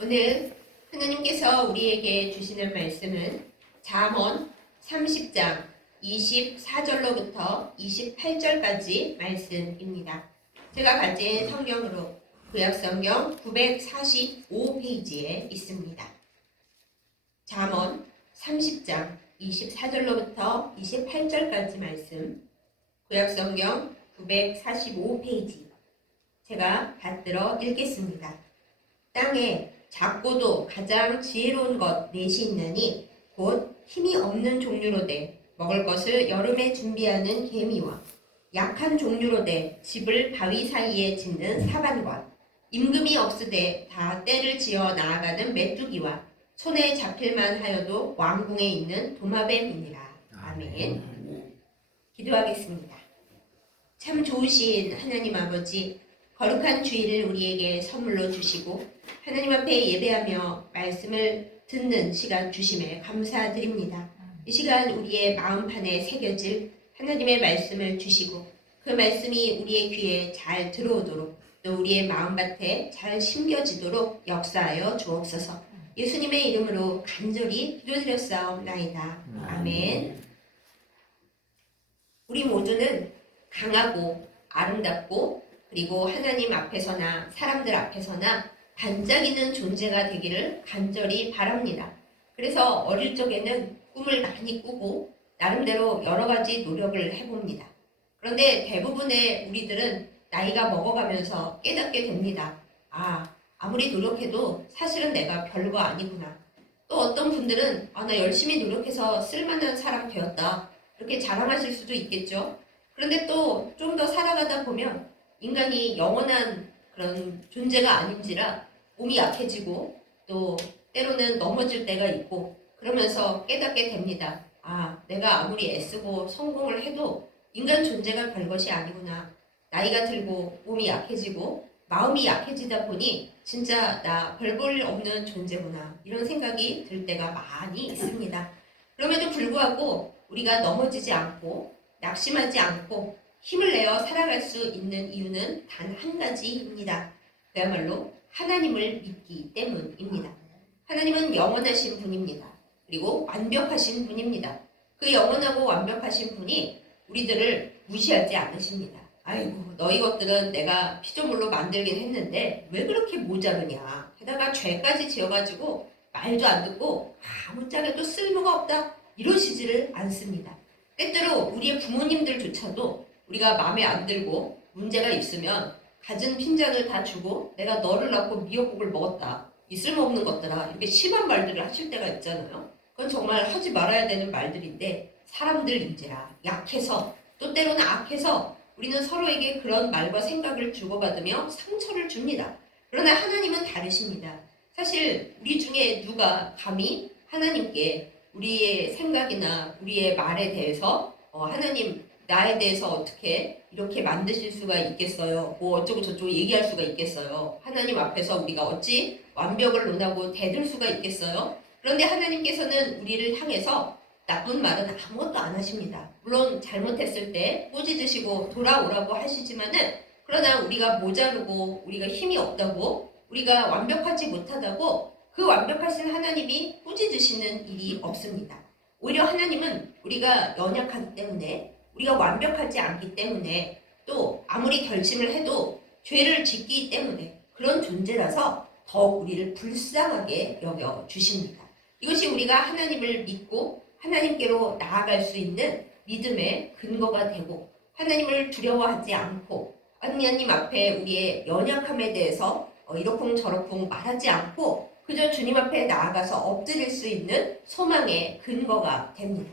오늘 하나님께서 우리에게 주시는 말씀은 잠언 30장 24절로부터 28절까지 말씀입니다. 제가 가진 성경으로 구약성경 945페이지에 있습니다. 잠언 30장 24절로부터 28절까지 말씀, 구약성경 945페이지, 제가 받들어 읽겠습니다. 땅에 작고도 가장 지혜로운 것 넷이 있느니 곧 힘이 없는 종류로 돼 먹을 것을 여름에 준비하는 개미와 약한 종류로 돼 집을 바위 사이에 짓는 사반과 임금이 없으되 다 때를 지어 나아가는 메뚜기와 손에 잡힐만 하여도 왕궁에 있는 도마뱀이니라. 아멘. 기도하겠습니다. 참 좋으신 하나님 아버지, 거룩한 주일을 우리에게 선물로 주시고 하나님 앞에 예배하며 말씀을 듣는 시간 주심에 감사드립니다. 이 시간 우리의 마음판에 새겨질 하나님의 말씀을 주시고 그 말씀이 우리의 귀에 잘 들어오도록 또 우리의 마음밭에 잘 심겨지도록 역사하여 주옵소서. 예수님의 이름으로 간절히 기도드렸사옵나이다. 아멘. 우리 모두는 강하고 아름답고 그리고 하나님 앞에서나 사람들 앞에서나 반짝이는 존재가 되기를 간절히 바랍니다. 그래서 어릴 적에는 꿈을 많이 꾸고 나름대로 여러 가지 노력을 해봅니다. 그런데 대부분의 우리들은 나이가 먹어가면서 깨닫게 됩니다. 아무리 노력해도 사실은 내가 별거 아니구나. 또 어떤 분들은 나 열심히 노력해서 쓸만한 사람 되었다. 이렇게 자랑하실 수도 있겠죠. 그런데 또 좀 더 살아가다 보면 인간이 영원한 그런 존재가 아닌지라 몸이 약해지고 또 때로는 넘어질 때가 있고 그러면서 깨닫게 됩니다. 내가 아무리 애쓰고 성공을 해도 인간 존재가 별것이 아니구나. 나이가 들고 몸이 약해지고 마음이 약해지다 보니 진짜 나 별 볼 일 없는 존재구나. 이런 생각이 들 때가 많이 있습니다. 그럼에도 불구하고 우리가 넘어지지 않고 낙심하지 않고 힘을 내어 살아갈 수 있는 이유는 단 한 가지입니다. 그야말로 하나님을 믿기 때문입니다. 하나님은 영원하신 분입니다. 그리고 완벽하신 분입니다. 그 영원하고 완벽하신 분이 우리들을 무시하지 않으십니다. 아이고, 너희 것들은 내가 피조물로 만들긴 했는데 왜 그렇게 모자르냐. 게다가 죄까지 지어가지고 말도 안 듣고 아무짝에도 쓸모가 없다. 이러시지를 않습니다. 때때로 우리의 부모님들조차도 우리가 마음에 안 들고 문제가 있으면 갖은 핀잔을 다 주고 내가 너를 낳고 미역국을 먹었다. 이 쓸모없는 것들아. 이렇게 심한 말들을 하실 때가 있잖아요. 그건 정말 하지 말아야 되는 말들인데 사람들인지라 약해서 또 때로는 악해서 우리는 서로에게 그런 말과 생각을 주고받으며 상처를 줍니다. 그러나 하나님은 다르십니다. 사실 우리 중에 누가 감히 하나님께 우리의 생각이나 우리의 말에 대해서 하나님 나에 대해서 어떻게 이렇게 만드실 수가 있겠어요? 뭐 어쩌고 저쩌고 얘기할 수가 있겠어요? 하나님 앞에서 우리가 어찌 완벽을 논하고 대들 수가 있겠어요? 그런데 하나님께서는 우리를 향해서 나쁜 말은 아무것도 안 하십니다. 물론 잘못했을 때 꾸짖으시고 돌아오라고 하시지만은 그러나 우리가 모자르고 우리가 힘이 없다고 우리가 완벽하지 못하다고 그 완벽하신 하나님이 꾸짖으시는 일이 없습니다. 오히려 하나님은 우리가 연약하기 때문에 우리가 완벽하지 않기 때문에 또 아무리 결심을 해도 죄를 짓기 때문에 그런 존재라서 더욱 우리를 불쌍하게 여겨주십니다. 이것이 우리가 하나님을 믿고 하나님께로 나아갈 수 있는 믿음의 근거가 되고 하나님을 두려워하지 않고 하나님 앞에 우리의 연약함에 대해서 이러쿵저러쿵 말하지 않고 그저 주님 앞에 나아가서 엎드릴 수 있는 소망의 근거가 됩니다.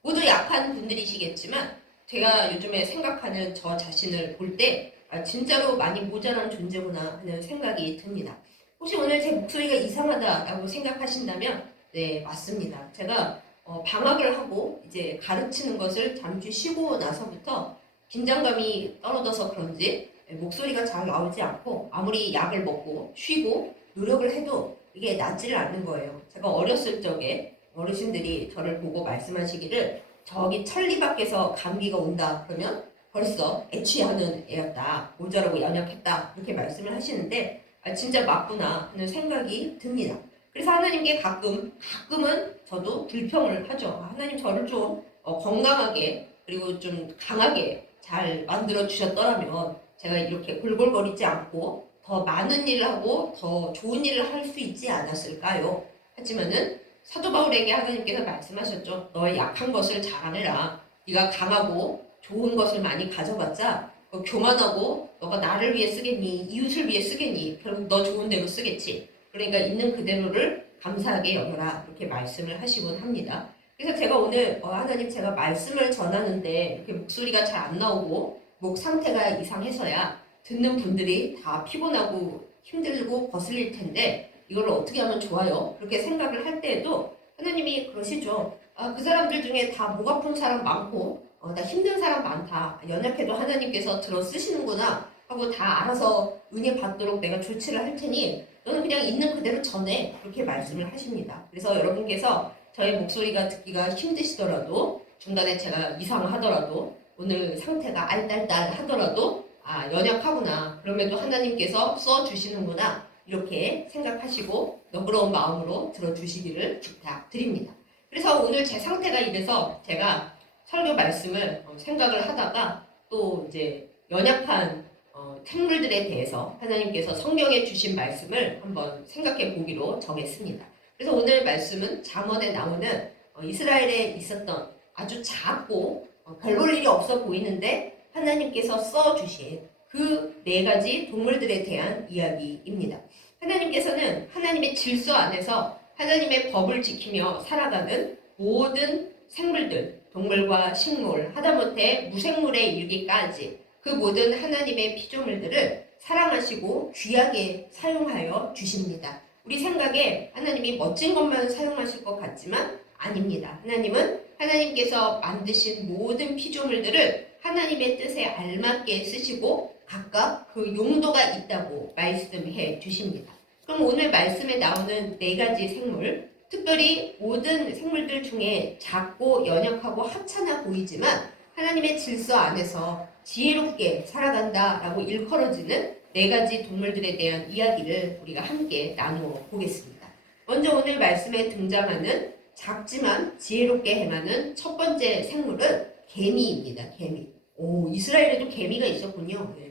모두 약한 분들이시겠지만 제가 요즘에 생각하는 저 자신을 볼 때 진짜로 많이 모자란 존재구나 하는 생각이 듭니다. 혹시 오늘 제 목소리가 이상하다라고 생각하신다면 네, 맞습니다. 제가 방학을 하고 이제 가르치는 것을 잠시 쉬고 나서부터 긴장감이 떨어져서 그런지 목소리가 잘 나오지 않고 아무리 약을 먹고 쉬고 노력을 해도 이게 낫지를 않는 거예요. 제가 어렸을 적에 어르신들이 저를 보고 말씀하시기를 저기 천리 밖에서 감기가 온다 그러면 벌써 애취하는 애였다. 모자라고 연약했다. 이렇게 말씀을 하시는데 진짜 맞구나 하는 생각이 듭니다. 그래서 하나님께 가끔은 저도 불평을 하죠. 하나님 저를 좀 건강하게 그리고 좀 강하게 잘 만들어 주셨더라면 제가 이렇게 골골거리지 않고 더 많은 일을 하고 더 좋은 일을 할 수 있지 않았을까요? 하지만은 사도 바울에게 하나님께서 말씀하셨죠. 너의 약한 것을 자랑해라. 네가 강하고 좋은 것을 많이 가져봤자 교만하고 너가 나를 위해 쓰겠니? 이웃을 위해 쓰겠니? 그럼 너 좋은 대로 쓰겠지. 그러니까 있는 그대로를 감사하게 여겨라. 이렇게 말씀을 하시곤 합니다. 그래서 제가 오늘 하나님 제가 말씀을 전하는데 이렇게 목소리가 잘 안 나오고 목 상태가 이상해서야 듣는 분들이 다 피곤하고 힘들고 거슬릴 텐데 이걸 어떻게 하면 좋아요? 그렇게 생각을 할 때에도 하나님이 그러시죠. 그 사람들 중에 다 목 아픈 사람 많고 나 힘든 사람 많다. 연약해도 하나님께서 들어 쓰시는구나 하고 다 알아서 은혜 받도록 내가 조치를 할 테니 너는 그냥 있는 그대로 전해. 그렇게 말씀을 하십니다. 그래서 여러분께서 저의 목소리가 듣기가 힘드시더라도 중간에 제가 이상하더라도 오늘 상태가 알딸딸 하더라도 연약하구나. 그럼에도 하나님께서 써주시는구나. 이렇게 생각하시고 너그러운 마음으로 들어주시기를 부탁드립니다. 그래서 오늘 제 상태가 이래서 제가 설교 말씀을 생각을 하다가 또 이제 연약한 생물들에 대해서 하나님께서 성경에 주신 말씀을 한번 생각해 보기로 정했습니다. 그래서 오늘 말씀은 잠언에 나오는 이스라엘에 있었던 아주 작고 별 볼 일이 없어 보이는데 하나님께서 써주신 그 4가지 동물들에 대한 이야기입니다. 하나님께서는 하나님의 질서 안에서 하나님의 법을 지키며 살아가는 모든 생물들, 동물과 식물, 하다못해 무생물에 이르기까지 그 모든 하나님의 피조물들을 사랑하시고 귀하게 사용하여 주십니다. 우리 생각에 하나님이 멋진 것만 사용하실 것 같지만 아닙니다. 하나님은 하나님께서 만드신 모든 피조물들을 하나님의 뜻에 알맞게 쓰시고 각각 그 용도가 있다고 말씀해 주십니다. 그럼 오늘 말씀에 나오는 4가지 생물, 특별히 모든 생물들 중에 작고 연약하고 하찮아 보이지만 하나님의 질서 안에서 지혜롭게 살아간다라고 일컬어지는 4가지 동물들에 대한 이야기를 우리가 함께 나누어 보겠습니다. 먼저 오늘 말씀에 등장하는 작지만 지혜롭게 행하는 첫 번째 생물은 개미입니다. 개미. 이스라엘에도 개미가 있었군요. 네.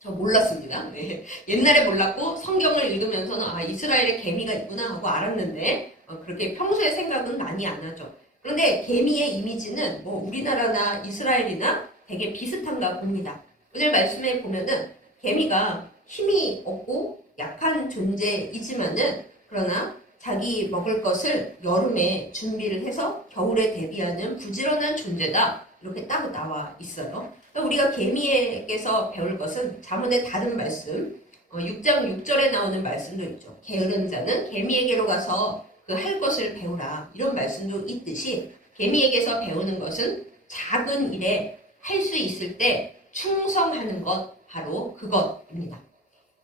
저 몰랐습니다. 네. 옛날에 몰랐고 성경을 읽으면서는 이스라엘에 개미가 있구나 하고 알았는데 그렇게 평소에 생각은 많이 안 하죠. 그런데 개미의 이미지는 우리나라나 이스라엘이나 되게 비슷한가 봅니다. 오늘 말씀에 보면은 개미가 힘이 없고 약한 존재이지만은 그러나 자기 먹을 것을 여름에 준비를 해서 겨울에 대비하는 부지런한 존재다. 이렇게 딱 나와 있어요. 우리가 개미에게서 배울 것은 잠언의 다른 말씀 6장 6절에 나오는 말씀도 있죠. 게으른 자는 개미에게로 가서 그 할 것을 배우라. 이런 말씀도 있듯이 개미에게서 배우는 것은 작은 일에 할 수 있을 때 충성하는 것, 바로 그것입니다.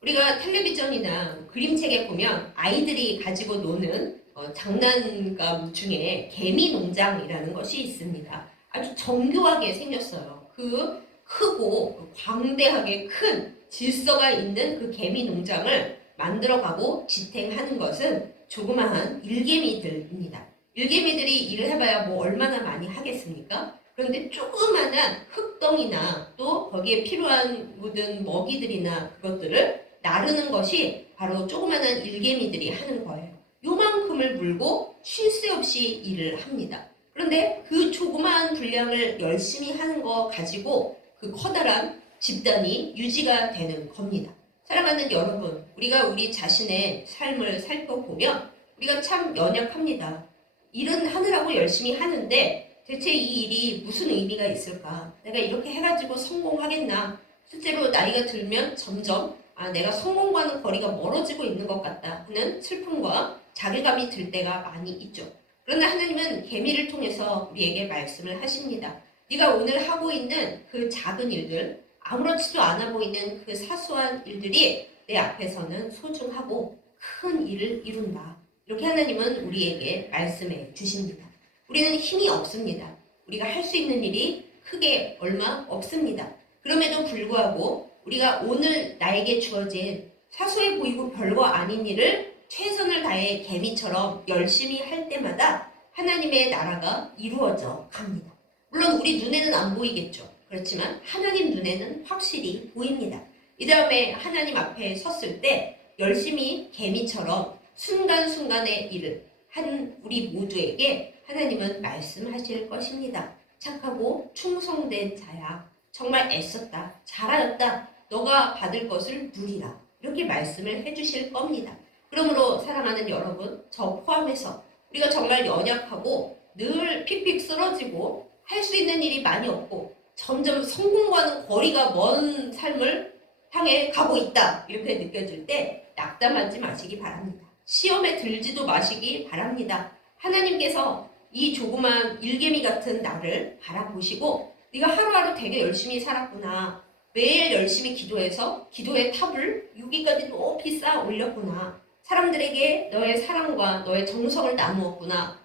우리가 텔레비전이나 그림책에 보면 아이들이 가지고 노는 장난감 중에 개미 농장이라는 것이 있습니다. 아주 정교하게 생겼어요. 그 크고 광대하게 큰 질서가 있는 그 개미 농장을 만들어가고 지탱하는 것은 조그마한 일개미들입니다. 일개미들이 일을 해봐야 얼마나 많이 하겠습니까? 그런데 조그마한 흙덩이나 또 거기에 필요한 묻은 먹이들이나 그것들을 나르는 것이 바로 조그마한 일개미들이 하는 거예요. 요만큼을 물고 쉴 새 없이 일을 합니다. 그런데 그 조그마한 분량을 열심히 하는 거 가지고 그 커다란 집단이 유지가 되는 겁니다. 사랑하는 여러분, 우리가 우리 자신의 삶을 살펴보면 우리가 참 연약합니다. 일은 하느라고 열심히 하는데 대체 이 일이 무슨 의미가 있을까? 내가 이렇게 해가지고 성공하겠나? 실제로 나이가 들면 점점 내가 성공과는 거리가 멀어지고 있는 것 같다 하는 슬픔과 자괴감이 들 때가 많이 있죠. 그러나 하나님은 개미를 통해서 우리에게 말씀을 하십니다. 네가 오늘 하고 있는 그 작은 일들, 아무렇지도 않아 보이는 그 사소한 일들이 내 앞에서는 소중하고 큰 일을 이룬다. 이렇게 하나님은 우리에게 말씀해 주십니다. 우리는 힘이 없습니다. 우리가 할 수 있는 일이 크게 얼마 없습니다. 그럼에도 불구하고 우리가 오늘 나에게 주어진 사소해 보이고 별거 아닌 일을 최선을 다해 개미처럼 열심히 할 때마다 하나님의 나라가 이루어져 갑니다. 물론 우리 눈에는 안 보이겠죠. 그렇지만 하나님 눈에는 확실히 보입니다. 이 다음에 하나님 앞에 섰을 때 열심히 개미처럼 순간순간의 일을 한 우리 모두에게 하나님은 말씀하실 것입니다. 착하고 충성된 자야. 정말 애썼다. 잘하였다. 너가 받을 것을 누리라. 이렇게 말씀을 해주실 겁니다. 그러므로 사랑하는 여러분, 저 포함해서 우리가 정말 연약하고 늘 픽픽 쓰러지고 할 수 있는 일이 많이 없고 점점 성공과는 거리가 먼 삶을 향해 가고 있다. 이렇게 느껴질 때 낙담하지 마시기 바랍니다. 시험에 들지도 마시기 바랍니다. 하나님께서 이 조그만 일개미 같은 나를 바라보시고 네가 하루하루 되게 열심히 살았구나. 매일 열심히 기도해서 기도의 탑을 여기까지 높이 쌓아 올렸구나. 사람들에게 너의 사랑과 너의 정성을 나누었구나.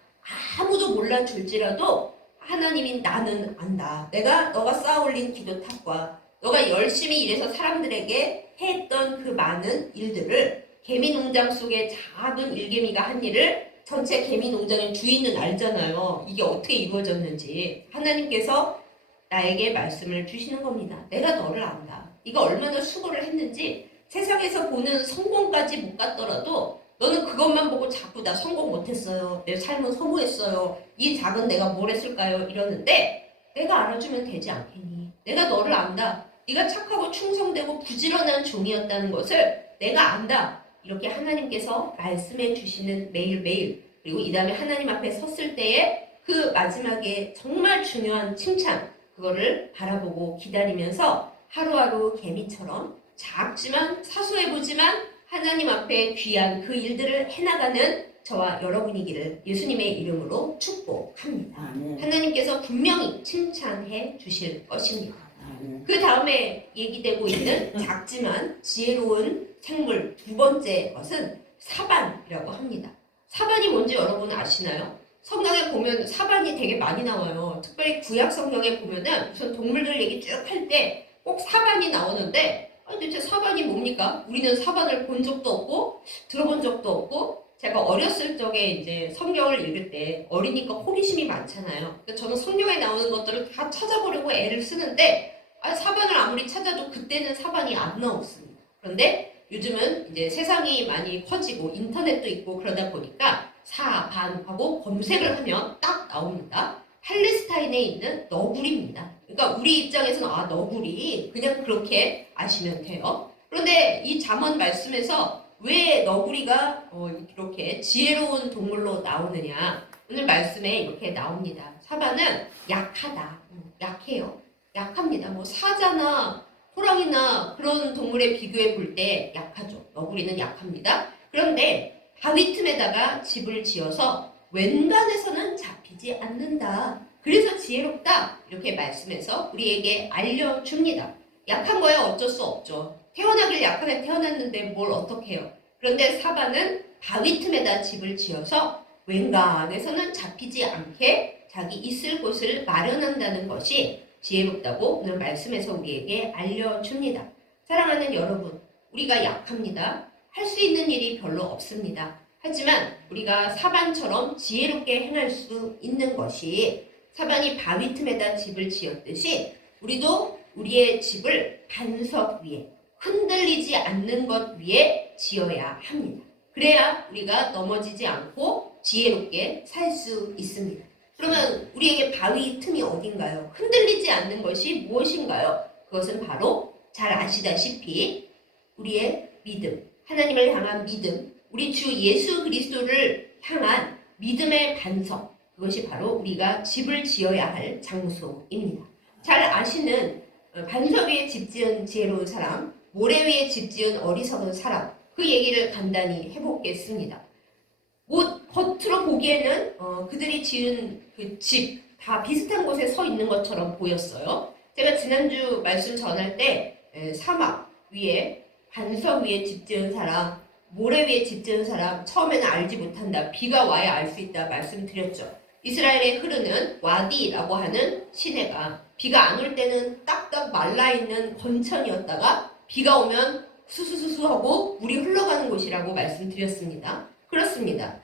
아무도 몰라줄지라도 하나님인 나는 안다. 너가 쌓아 올린 기도탑과 너가 열심히 일해서 사람들에게 했던 그 많은 일들을 개미 농장 속의 작은 일개미가 한 일을 전체 개미 농장의 주인은 알잖아요. 이게 어떻게 이루어졌는지. 하나님께서 나에게 말씀을 주시는 겁니다. 내가 너를 안다. 네가 얼마나 수고를 했는지 세상에서 보는 성공까지 못 갔더라도 너는 그것만 보고 자꾸 나 성공 못했어요. 내 삶은 허무했어요. 이 작은 내가 뭘 했을까요? 이러는데 내가 알아주면 되지 않겠니? 내가 너를 안다. 네가 착하고 충성되고 부지런한 종이었다는 것을 내가 안다. 이렇게 하나님께서 말씀해 주시는 매일매일, 그리고 이 다음에 하나님 앞에 섰을 때에 그 마지막에 정말 중요한 칭찬, 그거를 바라보고 기다리면서 하루하루 개미처럼 작지만 사소해 보지만 하나님 앞에 귀한 그 일들을 해나가는 저와 여러분이기를 예수님의 이름으로 축복합니다. 하나님께서 분명히 칭찬해 주실 것입니다. 그 다음에 얘기되고 있는 작지만 지혜로운 생물 두 번째 것은 사반이라고 합니다. 사반이 뭔지 여러분 아시나요? 성경에 보면 사반이 되게 많이 나와요. 특별히 구약 성경에 보면은 무슨 동물들 얘기 쭉 할 때 꼭 사반이 나오는데 대체 사반이 뭡니까? 우리는 사반을 본 적도 없고 들어본 적도 없고 제가 어렸을 적에 이제 성경을 읽을 때 어리니까 호기심이 많잖아요. 그러니까 저는 성경에 나오는 것들을 다 찾아보려고 애를 쓰는데 사반을 아무리 찾아도 그때는 사반이 안 나왔습니다. 그런데 요즘은 이제 세상이 많이 커지고 인터넷도 있고 그러다 보니까 사반하고 검색을 하면 딱 나옵니다. 팔레스타인에 있는 너구리입니다. 그러니까 우리 입장에서는 너구리 그냥 그렇게 아시면 돼요. 그런데 이 잠언 말씀에서 왜 너구리가 이렇게 지혜로운 동물로 나오느냐, 오늘 말씀에 이렇게 나옵니다. 사반은 약하다. 약해요. 약합니다. 뭐 사자나 호랑이나 그런 동물에 비교해 볼 때 약하죠. 너구리는 약합니다. 그런데 바위 틈에다가 집을 지어서 웬간에서는 잡히지 않는다. 그래서 지혜롭다. 이렇게 말씀해서 우리에게 알려줍니다. 약한 거야 어쩔 수 없죠. 태어나길 약하게 태어났는데 뭘 어떻게 해요. 그런데 사반은 바위 틈에다 집을 지어서 웬간에서는 잡히지 않게 자기 있을 곳을 마련한다는 것이 지혜롭다고 오늘 말씀에서 우리에게 알려줍니다. 사랑하는 여러분, 우리가 약합니다. 할 수 있는 일이 별로 없습니다. 하지만 우리가 사반처럼 지혜롭게 행할 수 있는 것이 사반이 바위 틈에다 집을 지었듯이 우리도 우리의 집을 반석 위에 흔들리지 않는 것 위에 지어야 합니다. 그래야 우리가 넘어지지 않고 지혜롭게 살 수 있습니다. 그러면 우리에게 바위 틈이 어딘가요? 흔들리지 않는 것이 무엇인가요? 그것은 바로 잘 아시다시피 우리의 믿음, 하나님을 향한 믿음, 우리 주 예수 그리스도를 향한 믿음의 반석, 그것이 바로 우리가 집을 지어야 할 장소입니다. 잘 아시는 반석 위에 집 지은 지혜로운 사람, 모래 위에 집 지은 어리석은 사람, 그 얘기를 간단히 해보겠습니다. 겉으로 보기에는 그들이 지은 그 집 다 비슷한 곳에 서 있는 것처럼 보였어요. 제가 지난주 말씀 전할 때 사막 위에 반석 위에 집 지은 사람, 모래 위에 집 지은 사람 처음에는 알지 못한다. 비가 와야 알 수 있다 말씀드렸죠. 이스라엘에 흐르는 와디라고 하는 시내가 비가 안 올 때는 딱딱 말라있는 건천이었다가 비가 오면 수수수수하고 물이 흘러가는 곳이라고 말씀드렸습니다. 그렇습니다.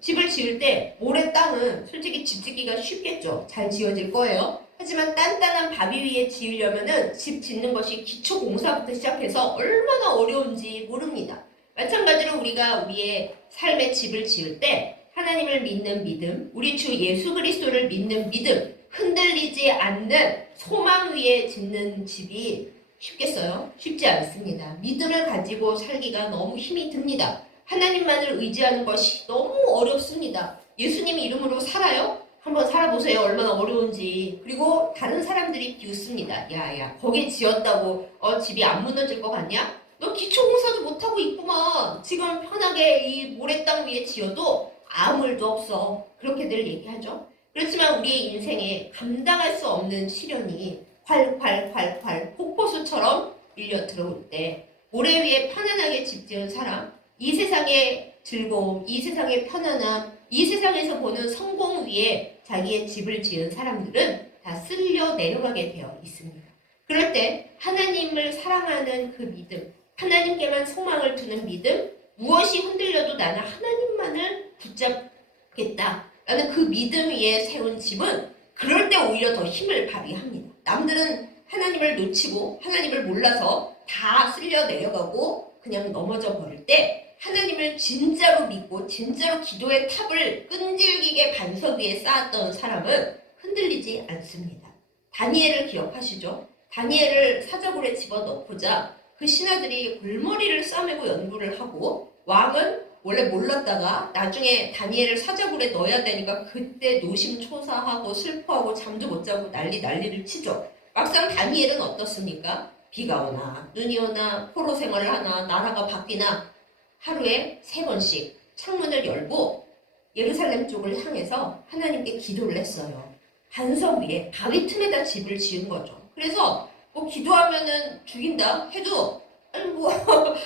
집을 지을 때 모래 땅은 솔직히 집 짓기가 쉽겠죠. 잘 지어질 거예요. 하지만 단단한 바위 위에 지으려면은 집 짓는 것이 기초 공사부터 시작해서 얼마나 어려운지 모릅니다. 마찬가지로 우리가 우리의 삶의 집을 지을 때 하나님을 믿는 믿음, 우리 주 예수 그리스도를 믿는 믿음, 흔들리지 않는 소망 위에 짓는 집이 쉽겠어요? 쉽지 않습니다. 믿음을 가지고 살기가 너무 힘이 듭니다. 하나님만을 의지하는 것이 너무 어렵습니다. 예수님 이름으로 살아요? 한번 살아보세요. 얼마나 어려운지. 그리고 다른 사람들이 비웃습니다. 야야, 거기 지었다고 집이 안 무너질 것 같냐? 너 기초공사도 못하고 있구만. 지금 편하게 이 모래땅 위에 지어도 아무 일도 없어. 그렇게들 얘기하죠. 그렇지만 우리의 인생에 감당할 수 없는 시련이 콸콸콸콸 폭포수처럼 밀려 들어올 때 모래 위에 편안하게 집 지은 사람, 이 세상의 즐거움, 이 세상의 편안함, 이 세상에서 보는 성공 위에 자기의 집을 지은 사람들은 다 쓸려 내려가게 되어 있습니다. 그럴 때 하나님을 사랑하는 그 믿음, 하나님께만 소망을 두는 믿음, 무엇이 흔들려도 나는 하나님만을 붙잡겠다 라는 그 믿음 위에 세운 집은 그럴 때 오히려 더 힘을 발휘합니다. 남들은 하나님을 놓치고 하나님을 몰라서 다 쓸려 내려가고 그냥 넘어져 버릴 때 하나님을 진짜로 믿고 진짜로 기도의 탑을 끈질기게 반석 위에 쌓았던 사람은 흔들리지 않습니다. 다니엘을 기억하시죠? 다니엘을 사자굴에 집어넣고자 그 신하들이 골머리를 싸매고 연구를 하고 왕은 원래 몰랐다가 나중에 다니엘을 사자굴에 넣어야 되니까 그때 노심초사하고 슬퍼하고 잠도 못 자고 난리를 치죠. 막상 다니엘은 어떻습니까? 비가 오나 눈이 오나 포로 생활을 하나 나라가 바뀌나 하루에 3번씩 창문을 열고 예루살렘 쪽을 향해서 하나님께 기도를 했어요. 반석 위에 바위 틈에다 집을 지은 거죠. 그래서 뭐 기도하면은 죽인다 해도 아니 뭐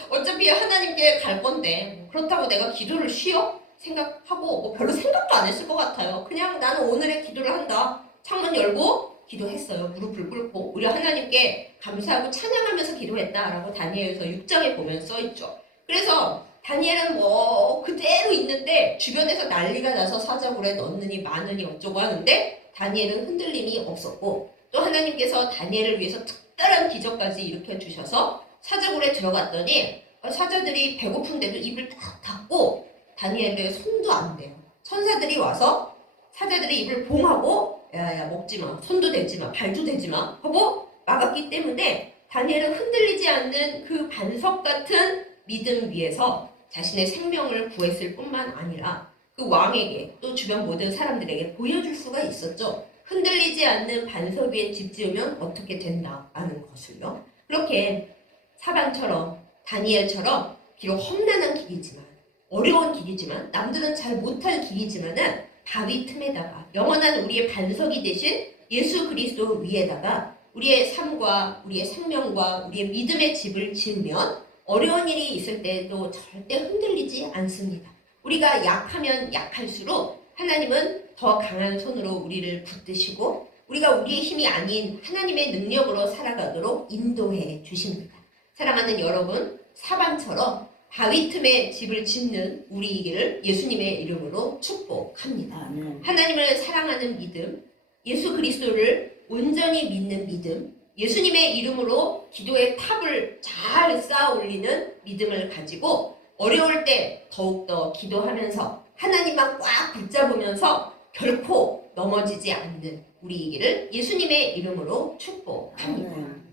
어차피 하나님께 갈 건데 뭐 그렇다고 내가 기도를 쉬어? 생각하고 뭐 별로 생각도 안 했을 것 같아요. 그냥 나는 오늘의 기도를 한다. 창문 열고 기도했어요. 무릎을 꿇고 우리 하나님께 감사하고 찬양하면서 기도했다라고 다니엘서 6장에 보면 써있죠. 그래서 다니엘은 뭐 그대로 있는데 주변에서 난리가 나서 사자굴에 넣느니 마느니 어쩌고 하는데 다니엘은 흔들림이 없었고 또 하나님께서 다니엘을 위해서 특별한 기적까지 일으켜 주셔서 사자굴에 들어갔더니 사자들이 배고픈데도 입을 딱 닫고 다니엘의 손도 안 대요. 천사들이 와서 사자들의 입을 봉하고 야야 먹지마, 손도 대지마, 발도 대지마 하고 막았기 때문에 다니엘은 흔들리지 않는 그 반석 같은 믿음 위에서 자신의 생명을 구했을 뿐만 아니라 그 왕에게 또 주변 모든 사람들에게 보여줄 수가 있었죠. 흔들리지 않는 반석 위에 집 지으면 어떻게 된다라는 것을요. 그렇게 사방처럼 다니엘처럼 비록 험난한 길이지만 어려운 길이지만 남들은 잘 못할 길이지만은 바위 틈에다가 영원한 우리의 반석이 되신 예수 그리스도 위에다가 우리의 삶과 우리의 생명과 우리의 믿음의 집을 지으면 어려운 일이 있을 때도 절대 흔들리지 않습니다. 우리가 약하면 약할수록 하나님은 더 강한 손으로 우리를 붙드시고 우리가 우리의 힘이 아닌 하나님의 능력으로 살아가도록 인도해 주십니다. 사랑하는 여러분, 사방처럼 바위 틈에 집을 짓는 우리에게를 예수님의 이름으로 축복합니다. 하나님을 사랑하는 믿음, 예수 그리스도를 온전히 믿는 믿음, 예수님의 이름으로 기도의 탑을 잘 쌓아 올리는 믿음을 가지고 어려울 때 더욱더 기도하면서 하나님만 꽉 붙잡으면서 결코 넘어지지 않는 우리에게를 예수님의 이름으로 축복합니다.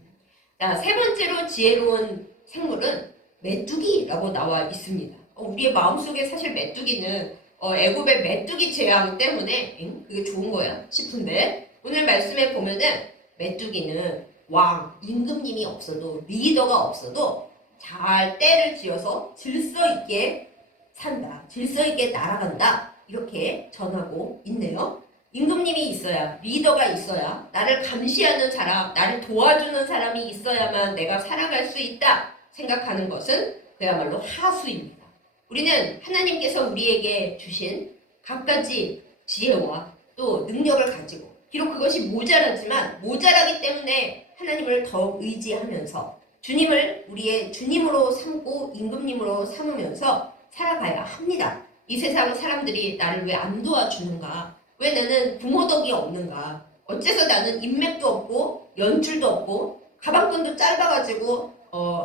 자, 세 번째로 지혜로운 생물은 메뚜기라고 나와 있습니다. 우리의 마음속에 사실 메뚜기는 애굽의 메뚜기 재앙 때문에 그게 좋은 거야 싶은데 오늘 말씀에 보면은 메뚜기는 왕, 임금님이 없어도 리더가 없어도 잘 때를 지어서 질서 있게 산다. 질서 있게 날아간다. 이렇게 전하고 있네요. 임금님이 있어야, 리더가 있어야, 나를 감시하는 사람, 나를 도와주는 사람이 있어야만 내가 살아갈 수 있다 생각하는 것은 그야말로 하수입니다. 우리는 하나님께서 우리에게 주신 갖가지 지혜와 또 능력을 가지고 비록 그것이 모자라지만 모자라기 때문에 하나님을 더욱 의지하면서 주님을 우리의 주님으로 삼고 임금님으로 삼으면서 살아가야 합니다. 이 세상 사람들이 나를 왜 안 도와주는가? 왜 나는 부모 덕이 없는가? 어째서 나는 인맥도 없고 연줄도 없고 가방끈도 짧아가지고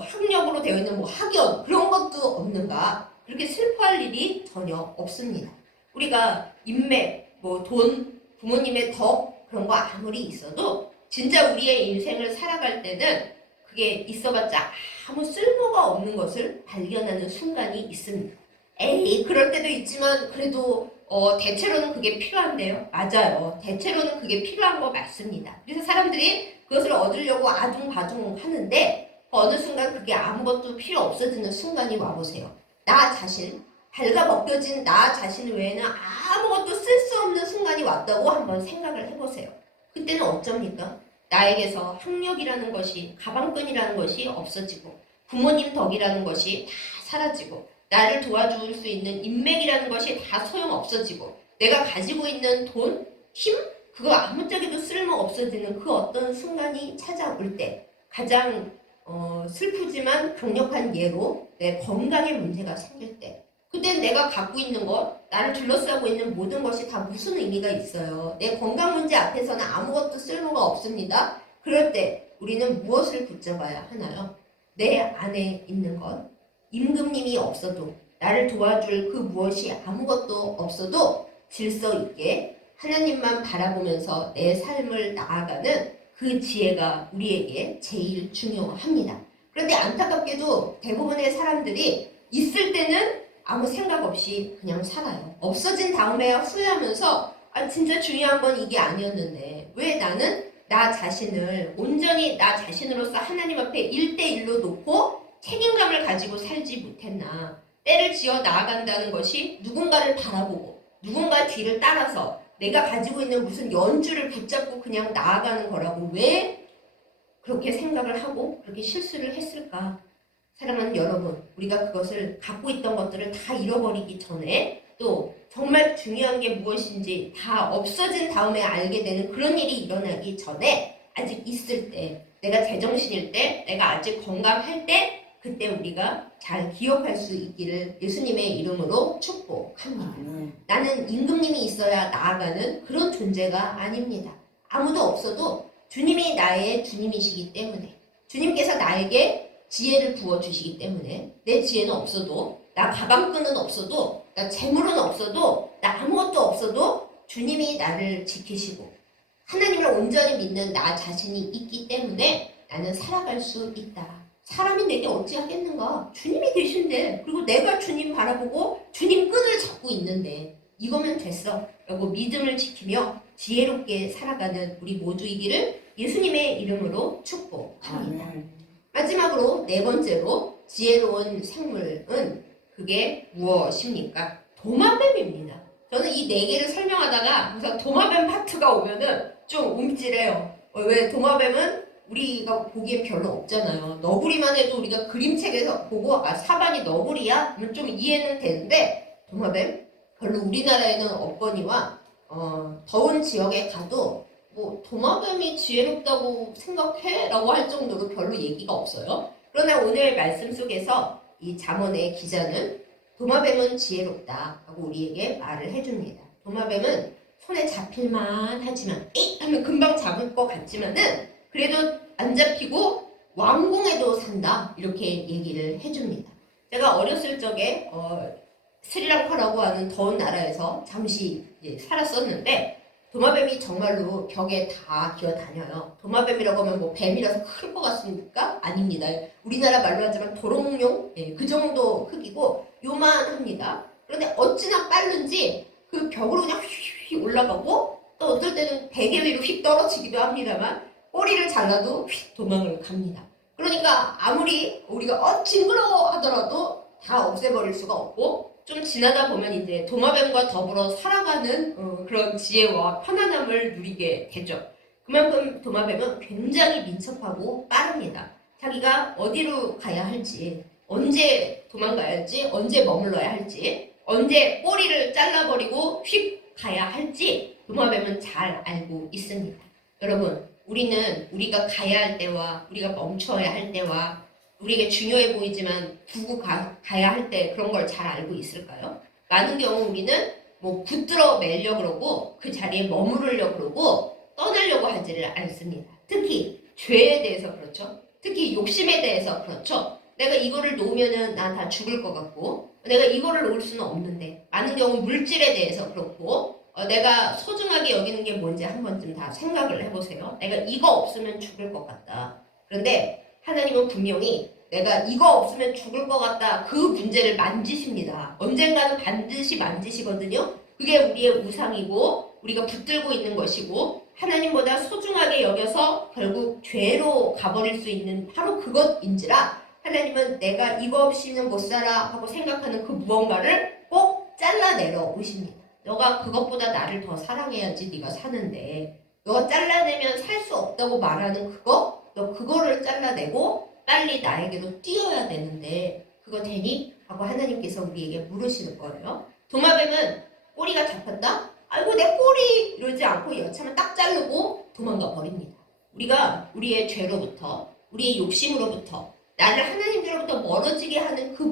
학력으로 되어 있는 뭐 학연 그런 것도 없는가? 그렇게 슬퍼할 일이 전혀 없습니다. 우리가 인맥, 뭐 돈, 부모님의 덕 그런 거 아무리 있어도 진짜 우리의 인생을 살아갈 때는 그게 있어봤자 아무 쓸모가 없는 것을 발견하는 순간이 있습니다. 에이, 그럴 때도 있지만 그래도 대체로는 그게 필요한데요. 맞아요. 대체로는 그게 필요한 거 맞습니다. 그래서 사람들이 그것을 얻으려고 아둥바둥 하는데 어느 순간 그게 아무것도 필요 없어지는 순간이 와보세요. 나 자신, 발가벗겨진 나 자신 외에는 아무것도 쓸 수 없는 순간이 왔다고 한번 생각을 해보세요. 그때는 어쩝니까? 나에게서 학력이라는 것이, 가방끈이라는 것이 없어지고 부모님 덕이라는 것이 다 사라지고 나를 도와줄 수 있는 인맥이라는 것이 다 소용없어지고 내가 가지고 있는 돈, 힘, 그거 아무짝에도 쓸모 없어지는 그 어떤 순간이 찾아올 때 가장 슬프지만 강력한 예로 내 건강에 문제가 생길 때 그땐 내가 갖고 있는 것, 나를 둘러싸고 있는 모든 것이 다 무슨 의미가 있어요. 내 건강 문제 앞에서는 아무것도 쓸모가 없습니다. 그럴 때 우리는 무엇을 붙잡아야 하나요? 내 안에 있는 것, 임금님이 없어도 나를 도와줄 그 무엇이 아무것도 없어도 질서 있게 하나님만 바라보면서 내 삶을 나아가는 그 지혜가 우리에게 제일 중요합니다. 그런데 안타깝게도 대부분의 사람들이 있을 때는 아무 생각 없이 그냥 살아요. 없어진 다음에야 후회하면서 진짜 중요한 건 이게 아니었는데 왜 나는 나 자신을 온전히 나 자신으로서 하나님 앞에 1대1로 놓고 책임감을 가지고 살지 못했나. 때를 지어 나아간다는 것이 누군가를 바라보고 누군가 뒤를 따라서 내가 가지고 있는 무슨 연주를 붙잡고 그냥 나아가는 거라고 왜 그렇게 생각을 하고 그렇게 실수를 했을까? 사랑하는 여러분, 우리가 그것을 갖고 있던 것들을 다 잃어버리기 전에 또 정말 중요한 게 무엇인지 다 없어진 다음에 알게 되는 그런 일이 일어나기 전에 아직 있을 때, 내가 제정신일 때, 내가 아직 건강할 때 그때 우리가 잘 기억할 수 있기를 예수님의 이름으로 축복합니다. 나는 임금님이 있어야 나아가는 그런 존재가 아닙니다. 아무도 없어도 주님이 나의 주님이시기 때문에 주님께서 나에게 지혜를 부어주시기 때문에 내 지혜는 없어도 나 가방끈은 없어도 나 재물은 없어도 나 아무것도 없어도 주님이 나를 지키시고 하나님을 온전히 믿는 나 자신이 있기 때문에 나는 살아갈 수 있다. 사람이 내게 어찌하겠는가? 주님이 계신데 그리고 내가 주님 바라보고 주님 끈을 잡고 있는데 이거면 됐어 라고 믿음을 지키며 지혜롭게 살아가는 우리 모두이기를 예수님의 이름으로 축복합니다. 마지막으로 네 번째로 지혜로운 생물은 그게 무엇입니까? 도마뱀입니다. 저는 이 네 개를 설명하다가 항상 도마뱀 파트가 오면은 좀 움찔해요. 왜 도마뱀은 우리가 보기에 별로 없잖아요. 너구리만 해도 우리가 그림책에서 보고 사반이 너구리야? 그러면 좀 이해는 되는데 도마뱀? 별로 우리나라에는 없거니와 더운 지역에 가도 뭐 도마뱀이 지혜롭다고 생각해? 라고 할 정도로 별로 얘기가 없어요. 그러나 오늘 말씀 속에서 이 잠언의 기자는 도마뱀은 지혜롭다 하고 우리에게 말을 해줍니다. 도마뱀은 손에 잡힐만 하지만 에잇 하면 금방 잡을 것 같지만은 그래도 안 잡히고 왕궁에도 산다 이렇게 얘기를 해줍니다. 제가 어렸을 적에 스리랑카라고 하는 더운 나라에서 잠시 살았었는데 도마뱀이 정말로 벽에 다 기어다녀요. 도마뱀이라고 하면 뭐 뱀이라서 클 것 같습니까? 아닙니다. 우리나라 말로 하자면 도롱뇽 그 정도 크기고 요만합니다. 그런데 어찌나 빠른지 그 벽으로 그냥 휙 올라가고 또 어떨 때는 베개 위로 휙 떨어지기도 합니다만 꼬리를 잘라도 휙 도망을 갑니다. 그러니까 아무리 우리가 징그러워 하더라도 다 없애버릴 수가 없고 좀 지나다 보면 이제 도마뱀과 더불어 살아가는 그런 지혜와 편안함을 누리게 되죠. 그만큼 도마뱀은 굉장히 민첩하고 빠릅니다. 자기가 어디로 가야 할지, 언제 도망가야 할지, 언제 머물러야 할지, 언제 꼬리를 잘라버리고 휙 가야 할지 도마뱀은 잘 알고 있습니다. 여러분, 우리는 우리가 가야 할 때와 우리가 멈춰야 할 때와 우리에게 중요해 보이지만 두고 가야 할 때 그런 걸 잘 알고 있을까요? 많은 경우 우리는 뭐 붙들어 매려 그러고 그 자리에 머무르려 그러고 떠나려고 하지를 않습니다. 특히 죄에 대해서 그렇죠. 특히 욕심에 대해서 그렇죠. 내가 이거를 놓으면은 난 다 죽을 것 같고 내가 이거를 놓을 수는 없는데 많은 경우 물질에 대해서 그렇고 내가 소중하게 여기는 게 뭔지 한 번쯤 다 생각을 해보세요. 내가 이거 없으면 죽을 것 같다. 그런데 하나님은 분명히 내가 이거 없으면 죽을 것 같다. 그 문제를 만지십니다. 언젠가는 반드시 만지시거든요. 그게 우리의 우상이고 우리가 붙들고 있는 것이고 하나님보다 소중하게 여겨서 결국 죄로 가버릴 수 있는 바로 그것인지라 하나님은 내가 이거 없이는 못 살아 하고 생각하는 그 무언가를 꼭 잘라내려 오십니다. 너가 그것보다 나를 더 사랑해야지 네가 사는데 너 잘라내면 살 수 없다고 말하는 그거 너 그거를 잘라내고 빨리 나에게로 뛰어야 되는데 그거 되니? 하고 하나님께서 우리에게 물으시는 거예요. 도마뱀은 꼬리가 잡혔다? 아이고 내 꼬리! 이러지 않고 여차면 딱 자르고 도망가 버립니다. 우리가 우리의 죄로부터 우리의 욕심으로부터 나를 하나님께로부터 멀어지게 하는 그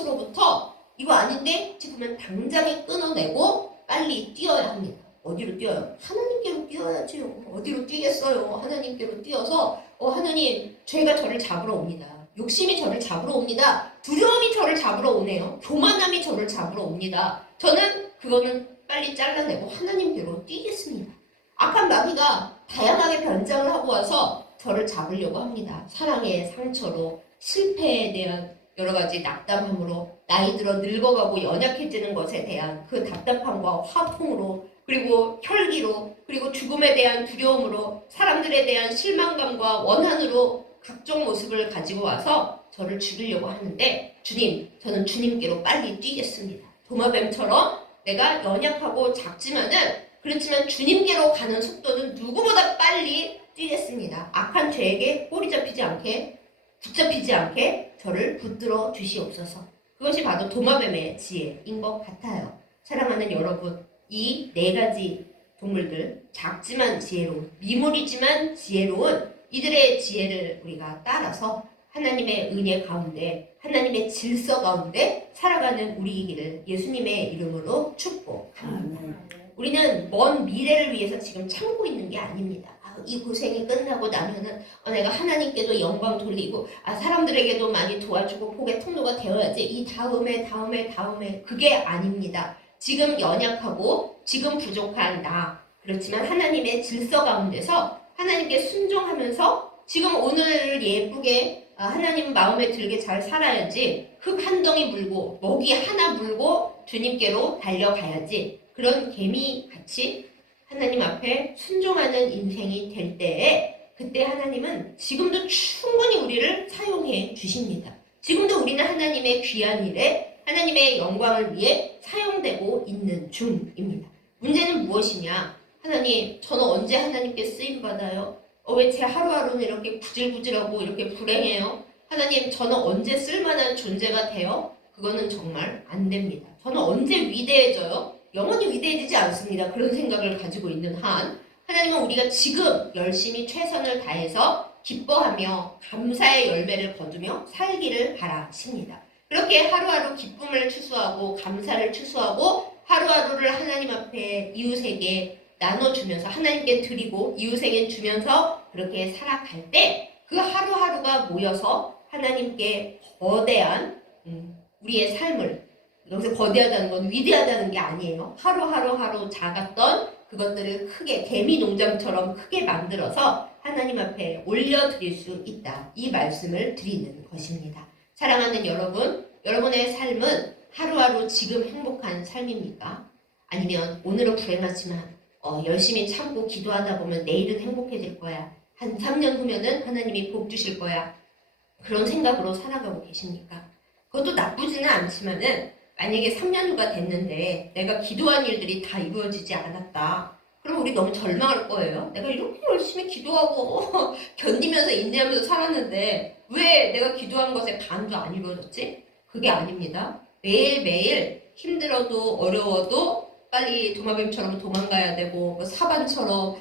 무엇으로부터 이거 아닌데 싶으면 당장에 끊어내고 빨리 뛰어야 합니다. 어디로 뛰어요? 하나님께로 뛰어야지요. 어디로 뛰겠어요? 하나님께로 뛰어서 하나님 죄가 저를 잡으러 옵니다. 욕심이 저를 잡으러 옵니다. 두려움이 저를 잡으러 오네요. 교만함이 저를 잡으러 옵니다. 저는 그거는 빨리 잘라내고 하나님께로 뛰겠습니다. 악한 마귀가 다양하게 변장을 하고 와서 저를 잡으려고 합니다. 사랑의 상처로 실패에 대한 여러 가지 낙담함으로 나이 들어 늙어가고 연약해지는 것에 대한 그 답답함과 화통으로 그리고 혈기로 그리고 죽음에 대한 두려움으로 사람들에 대한 실망감과 원한으로 각종 모습을 가지고 와서 저를 죽이려고 하는데 주님, 저는 주님께로 빨리 뛰겠습니다. 도마뱀처럼 내가 연약하고 작지만은 그렇지만 주님께로 가는 속도는 누구보다 빨리 뛰겠습니다. 악한 죄에게 꼬리 잡히지 않게 붙잡히지 않게 저를 붙들어 주시옵소서. 그것이 바로 도마뱀의 지혜인 것 같아요. 사랑하는 여러분, 이 네 가지 동물들 작지만 지혜로운 미물이지만 지혜로운 이들의 지혜를 우리가 따라서 하나님의 은혜 가운데 하나님의 질서 가운데 살아가는 우리이기를 예수님의 이름으로 축복합니다. 우리는 먼 미래를 위해서 지금 참고 있는 게 아닙니다. 이 고생이 끝나고 나면은 내가 하나님께도 영광 돌리고 사람들에게도 많이 도와주고 복의 통로가 되어야지 이 다음에 그게 아닙니다. 지금 연약하고 지금 부족한 나 그렇지만 하나님의 질서 가운데서 하나님께 순종하면서 지금 오늘을 예쁘게 하나님 마음에 들게 잘 살아야지 흙 한 덩이 물고 먹이 하나 물고 주님께로 달려가야지 그런 개미같이 하나님 앞에 순종하는 인생이 될 때에 그때 하나님은 지금도 충분히 우리를 사용해 주십니다. 지금도 우리는 하나님의 귀한 일에 하나님의 영광을 위해 사용되고 있는 중입니다. 문제는 무엇이냐? 하나님, 저는 언제 하나님께 쓰임받아요? 왜 제 하루하루는 이렇게 구질구질하고 이렇게 불행해요? 하나님, 저는 언제 쓸만한 존재가 돼요? 그거는 정말 안 됩니다. 저는 언제 위대해져요? 영원히 위대해지지 않습니다. 그런 생각을 가지고 있는 한 하나님은 우리가 지금 열심히 최선을 다해서 기뻐하며 감사의 열매를 거두며 살기를 바라십니다. 그렇게 하루하루 기쁨을 추수하고 감사를 추수하고 하루하루를 하나님 앞에 이웃에게 나눠주면서 하나님께 드리고 이웃에게 주면서 그렇게 살아갈 때 그 하루하루가 모여서 하나님께 거대한 우리의 삶을 여기서 거대하다는 건 위대하다는 게 아니에요. 하루 작았던 그것들을 크게 개미 농장처럼 크게 만들어서 하나님 앞에 올려드릴 수 있다. 이 말씀을 드리는 것입니다. 사랑하는 여러분, 여러분의 삶은 하루하루 지금 행복한 삶입니까? 아니면 오늘은 불행하지만 열심히 참고 기도하다 보면 내일은 행복해질 거야. 한 3년 후면은 하나님이 복 주실 거야. 그런 생각으로 살아가고 계십니까? 그것도 나쁘지는 않지만은 만약에 3년 후가 됐는데 내가 기도한 일들이 다 이루어지지 않았다. 그럼 우리 너무 절망할 거예요. 내가 이렇게 열심히 기도하고 견디면서 인내하면서 살았는데 왜 내가 기도한 것에 반도 안 이루어졌지? 그게 아닙니다. 매일매일 힘들어도 어려워도 빨리 도마뱀처럼 도망가야 되고 사반처럼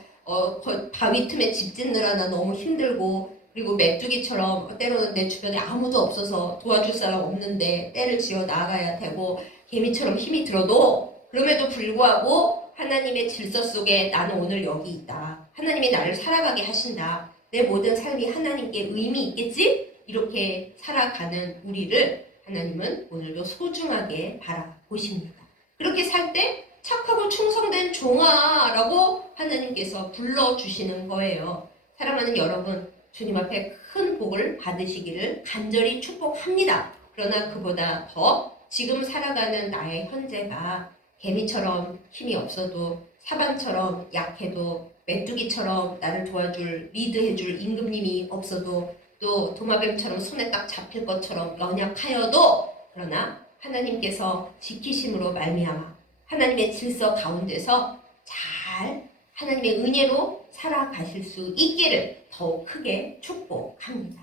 바위 틈에 집 짓느라 나 너무 힘들고 그리고 메뚜기처럼 때로는 내 주변에 아무도 없어서 도와줄 사람 없는데 떼를 지어 나가야 되고 개미처럼 힘이 들어도 그럼에도 불구하고 하나님의 질서 속에 나는 오늘 여기 있다. 하나님이 나를 살아가게 하신다. 내 모든 삶이 하나님께 의미 있겠지? 이렇게 살아가는 우리를 하나님은 오늘도 소중하게 바라보십니다. 그렇게 살 때 착하고 충성된 종아라고 하나님께서 불러주시는 거예요. 사랑하는 여러분, 주님 앞에 큰 복을 받으시기를 간절히 축복합니다. 그러나 그보다 더 지금 살아가는 나의 현재가 개미처럼 힘이 없어도 사방처럼 약해도 메뚜기처럼 나를 도와줄 리드해줄 임금님이 없어도 또 도마뱀처럼 손에 딱 잡힐 것처럼 연약하여도 그러나 하나님께서 지키심으로 말미암아 하나님의 질서 가운데서 잘 하나님의 은혜로 살아가실 수 있기를 더욱 크게 축복합니다.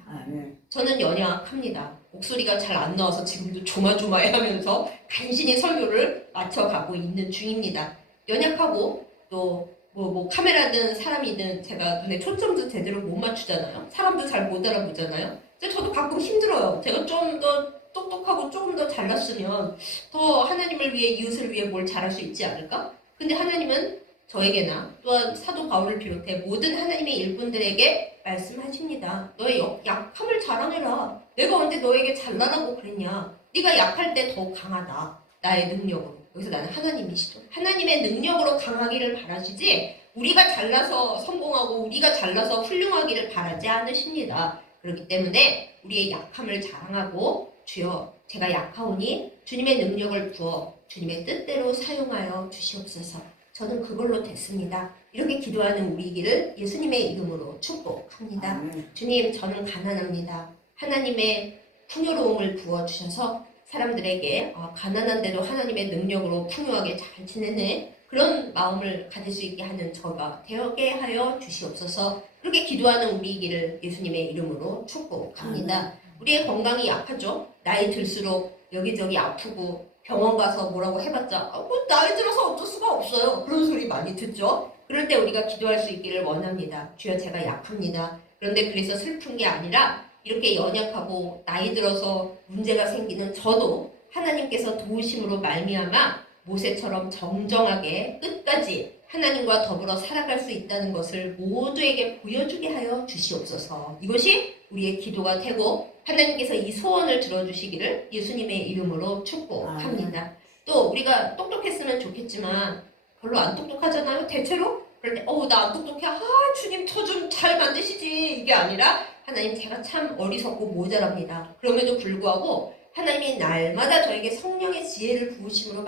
저는 연약합니다. 목소리가 잘 안 나와서 지금도 조마조마해 하면서 간신히 설교를 맞춰가고 있는 중입니다. 연약하고 또 카메라든 사람이든 제가 눈에 초점도 제대로 못 맞추잖아요. 사람도 잘 못 알아보잖아요. 근데 저도 가끔 힘들어요. 제가 좀 더 똑똑하고 조금 더 잘났으면 더 하나님을 위해 이웃을 위해 뭘 잘할 수 있지 않을까? 근데 하나님은 저에게나 또한 사도 바울을 비롯해 모든 하나님의 일꾼들에게 말씀하십니다. 너의 약함을 자랑해라. 내가 언제 너에게 잘나라고 그랬냐? 네가 약할 때 더 강하다. 나의 능력으로. 여기서 나는 하나님이시죠. 하나님의 능력으로 강하기를 바라시지 우리가 잘나서 성공하고 우리가 잘나서 훌륭하기를 바라지 않으십니다. 그렇기 때문에 우리의 약함을 자랑하고 주여 제가 약하오니 주님의 능력을 부어 주님의 뜻대로 사용하여 주시옵소서. 저는 그걸로 됐습니다. 이렇게 기도하는 우리이기를 예수님의 이름으로 축복합니다. 주님, 저는 가난합니다. 하나님의 풍요로움을 부어주셔서 사람들에게 가난한데도 하나님의 능력으로 풍요하게 잘 지내네. 그런 마음을 가질 수 있게 하는 저가 되게 하여 주시옵소서. 그렇게 기도하는 우리이기를 예수님의 이름으로 축복합니다. 우리의 건강이 약하죠. 나이 들수록 여기저기 아프고 병원 가서 뭐라고 해봤자 나이 들어서 어쩔 수가 없어요. 그런 소리 많이 듣죠. 그럴 때 우리가 기도할 수 있기를 원합니다. 주여 제가 약합니다. 그런데 그래서 슬픈 게 아니라 이렇게 연약하고 나이 들어서 문제가 생기는 저도 하나님께서 도우심으로 말미암아 모세처럼 정정하게 끝까지 하나님과 더불어 살아갈 수 있다는 것을 모두에게 보여주게 하여 주시옵소서. 이것이 우리의 기도가 되고 하나님께서 이 소원을 들어주시기를 예수님의 이름으로 축복합니다. 또 우리가 똑똑했으면 좋겠지만 별로 안 똑똑하잖아요. 대체로 그럴 때 나 안 똑똑해. 주님 저 좀 잘 만드시지. 이게 아니라 하나님 제가 참 어리석고 모자랍니다. 그럼에도 불구하고 하나님이 날마다 저에게 성령의 지혜를 부으심으로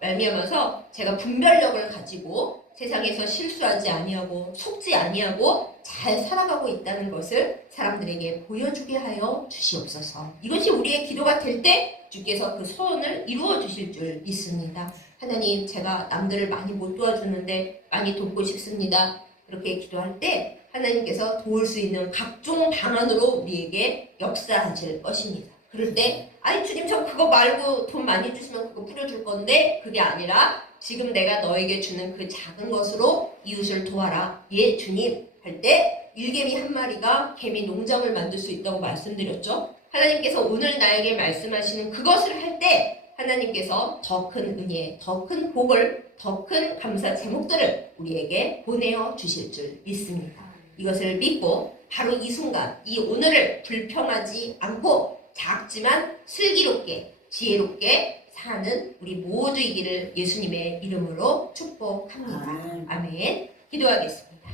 말미암아서 제가 분별력을 가지고 세상에서 실수하지 아니하고 속지 아니하고 잘 살아가고 있다는 것을 사람들에게 보여주게 하여 주시옵소서. 이것이 우리의 기도가 될 때 주께서 그 소원을 이루어 주실 줄 믿습니다. 하나님, 제가 남들을 많이 못 도와주는데 많이 돕고 싶습니다. 그렇게 기도할 때 하나님께서 도울 수 있는 각종 방안으로 우리에게 역사하실 것입니다. 그럴 때 주님 저 그거 말고 돈 많이 주시면 그거 뿌려줄 건데 그게 아니라 지금 내가 너에게 주는 그 작은 것으로 이웃을 도와라. 예 주님 할 때 일개미 한 마리가 개미 농장을 만들 수 있다고 말씀드렸죠. 하나님께서 오늘 나에게 말씀하시는 그것을 할 때 하나님께서 더 큰 은혜, 더 큰 복을, 더 큰 감사 제목들을 우리에게 보내어 주실 줄 믿습니다. 이것을 믿고 바로 이 순간, 이 오늘을 불평하지 않고 작지만 슬기롭게, 지혜롭게 사는 우리 모두이기를 예수님의 이름으로 축복합니다. 아멘. 기도하겠습니다.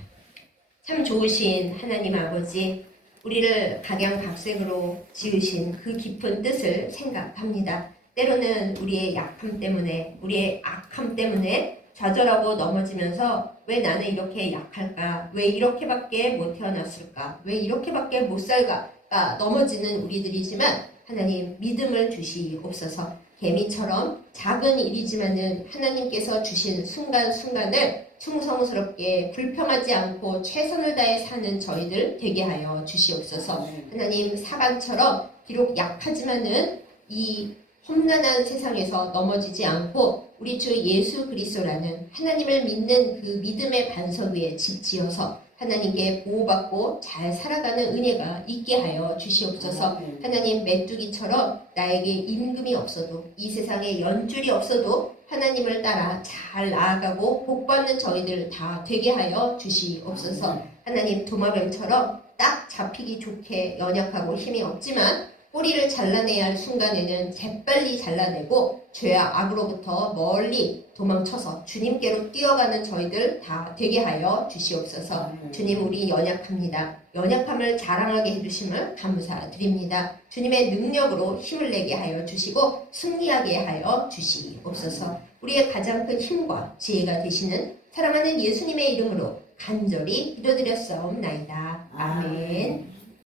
참 좋으신 하나님 아버지, 우리를 각양각색으로 지으신 그 깊은 뜻을 생각합니다. 때로는 우리의 약함 때문에, 우리의 악함 때문에 좌절하고 넘어지면서 왜 나는 이렇게 약할까? 왜 이렇게밖에 못 태어났을까? 왜 이렇게밖에 못 살까? 넘어지는 우리들이지만 하나님 믿음을 주시옵소서. 개미처럼 작은 일이지만은 하나님께서 주신 순간순간을 충성스럽게 불평하지 않고 최선을 다해 사는 저희들 되게 하여 주시옵소서. 하나님 사반처럼 비록 약하지만은 이 험난한 세상에서 넘어지지 않고 우리 주 예수 그리스도라는 하나님을 믿는 그 믿음의 반석 위에 집 지어서 하나님께 보호받고 잘 살아가는 은혜가 있게 하여 주시옵소서. 하나님, 메뚜기처럼 나에게 임금이 없어도 이 세상에 연줄이 없어도 하나님을 따라 잘 나아가고 복받는 저희들 다 되게 하여 주시옵소서. 하나님, 도마뱀처럼 딱 잡히기 좋게 연약하고 힘이 없지만 뿌리를 잘라내야 할 순간에는 재빨리 잘라내고 죄와 악으로부터 멀리 도망쳐서 주님께로 뛰어가는 저희들 다 되게 하여 주시옵소서. 주님, 우리 연약합니다. 연약함을 자랑하게 해주심을 감사드립니다. 주님의 능력으로 힘을 내게 하여 주시고 승리하게 하여 주시옵소서. 우리의 가장 큰 힘과 지혜가 되시는 사랑하는 예수님의 이름으로 간절히 기도드렸사옵나이다. 아멘.